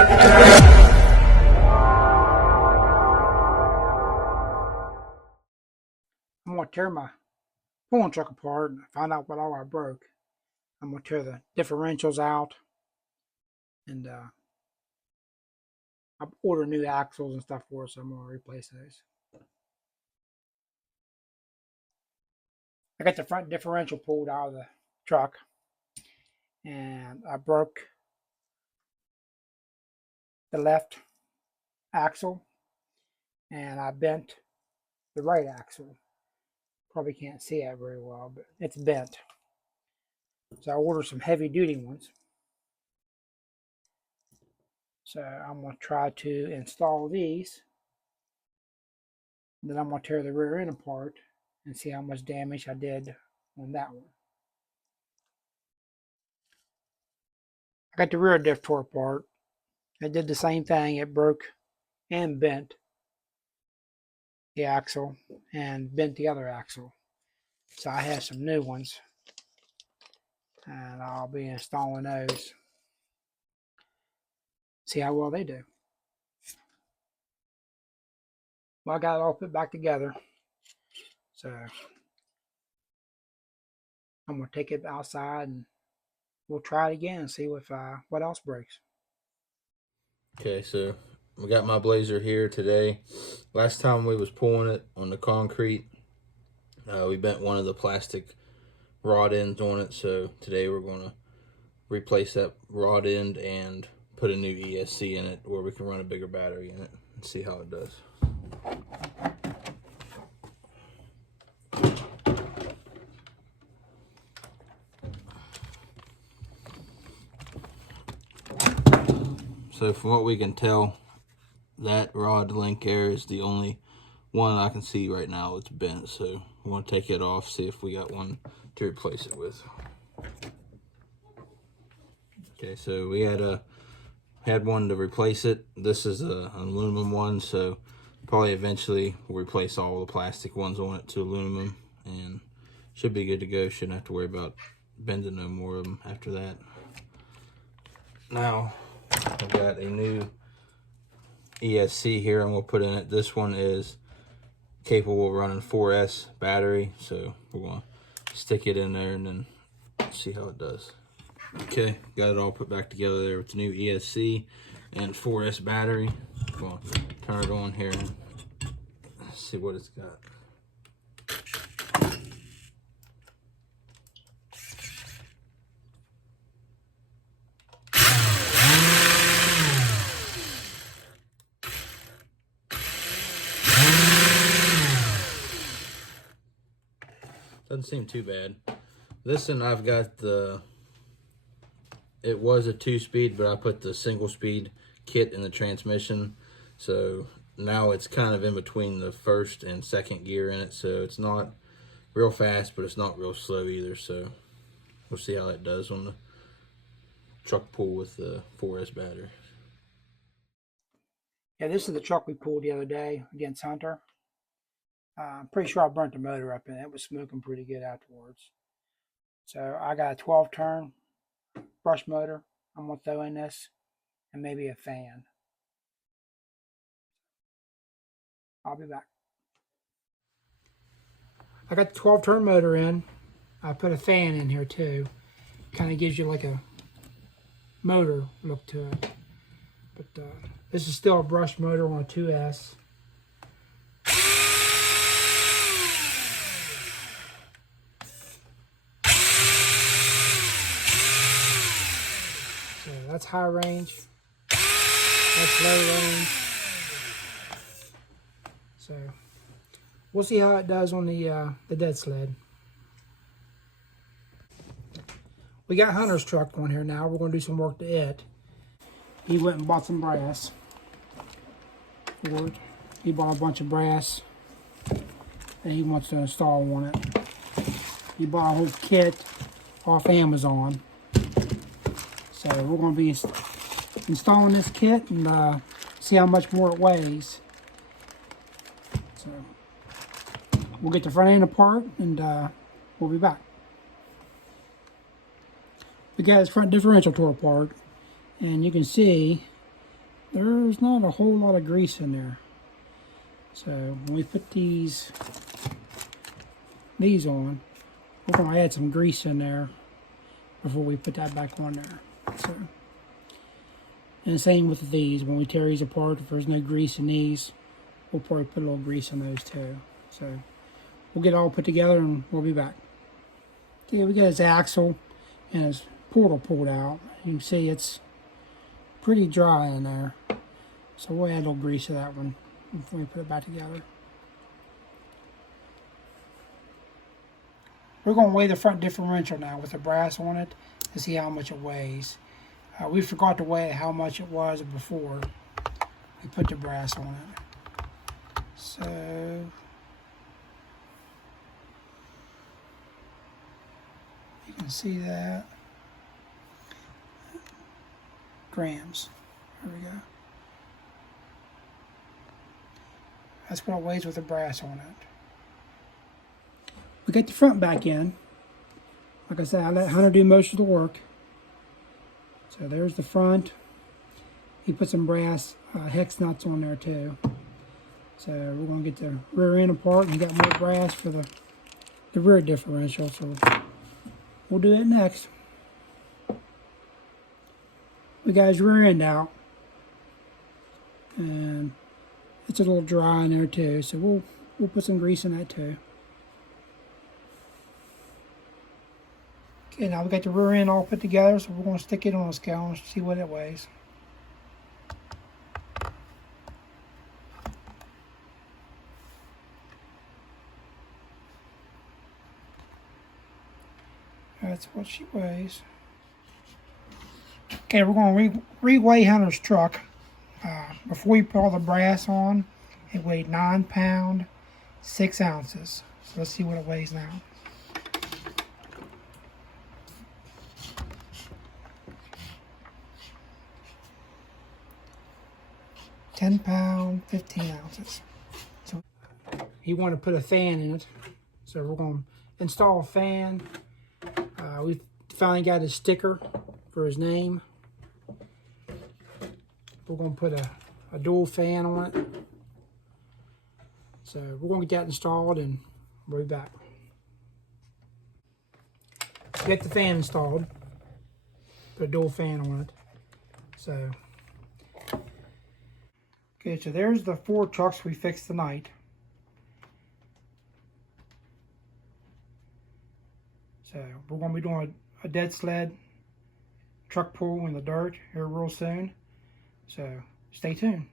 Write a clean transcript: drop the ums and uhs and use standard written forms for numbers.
I'm going to tear my pulling truck apart and find out what all I broke. I'm going to tear the differentials out, and I ordered new axles and stuff for it, so I'm going to replace those. I got the front differential pulled out of the truck, and I broke the left axle, and I bent the right axle. Probably can't see it very well, but it's bent. So I ordered some heavy duty ones. So I'm going to try to install these. Then I'm going to tear the rear end apart and see how much damage I did on that one. I got the rear diff tore apart. It did the same thing. It broke and bent the axle and bent the other axle. So I have some new ones, and I'll be installing those. See how well they do. Well, I got it all put back together. So I'm going to take it outside and we'll try it again and see if what else breaks. Okay, so we got my Blazer here today. Last time we was pulling it on the concrete, we bent one of the plastic rod ends on it. So today we're going to replace that rod end and put a new ESC in it where we can run a bigger battery in it and see how it does. So from what we can tell, that rod link there is the only one I can see right now that's bent. So we want to take it off, see if we got one to replace it with. Okay, so we had one to replace it. This is an aluminum one, so probably eventually we'll replace all the plastic ones on it to aluminum, and should be good to go. Shouldn't have to worry about bending no more of them after that. Now I've got a new ESC here I'm going to put in it. This one is capable of running 4S battery, so we're going to stick it in there and then see how it does. Okay, got it all put back together there with the new ESC and 4S battery. I'm going to turn it on here and see what it's got. Doesn't seem too bad. This one I've got it was a 2-speed, but I put the single speed kit in the transmission. So now it's kind of in between the first and second gear in it. So it's not real fast, but it's not real slow either. So we'll see how that does on the truck pull with the 4S battery. Yeah, this is the truck we pulled the other day against Hunter. I'm pretty sure I burnt the motor up and it was smoking pretty good afterwards. So I got a 12-turn brush motor I'm going to throw in this, and maybe a fan. I'll be back. I got the 12-turn motor in. I put a fan in here too. Kind of gives you like a motor look to it. But this is still a brush motor on a 2S. So that's high range. That's low range. So we'll see how it does on the dead sled. We got Hunter's truck on here now. We're going to do some work to it. He went and bought some brass. He bought a bunch of brass that he wants to install on it. He bought a whole kit off Amazon. So we're going to be installing this kit and see how much more it weighs. So we'll get the front end apart and we'll be back. We got his front differential tore apart, and you can see there's not a whole lot of grease in there. So when we put these on, we're going to add some grease in there before we put that back on there. So, and the same with these. When we tear these apart, if there's no grease in these, we'll probably put a little grease in those too. So we'll get it all put together and we'll be back. Okay, we got his axle and his portal pulled out. You can see it's pretty dry in there. So we'll add a little grease to that one before we put it back together. We're going to weigh the front differential now with the brass on it to see how much it weighs. We forgot to weigh how much it was before we put the brass on it. So you can see that. Grams. There we go. That's what it weighs with the brass on it. We get the front back in. Like I said, I let Hunter do most of the work. So there's the front. He put some brass hex nuts on there too. So we're going to get the rear end apart, and he got more brass for the rear differential. So we'll do it next. We got his rear end out, and it's a little dry in there too. So we'll put some grease in that too. Okay, now we got the rear end all put together, so we're going to stick it on a scale and see what it weighs. That's what she weighs. Okay, we're going to re-weigh Hunter's truck. Before we put all the brass on, it weighed 9 pounds, 6 ounces. So let's see what it weighs now. 10 pounds, 15 ounces. So he wanted to put a fan in it, so we're going to install a fan. We finally got his sticker for his name. We're going to put a dual fan on it. So we're going to get that installed and we'll be back. Get the fan installed. Put a dual fan on it. So, okay, so there's the 4 trucks we fixed tonight. So we're going to be doing a dead sled truck pull in the dirt here real soon. So stay tuned.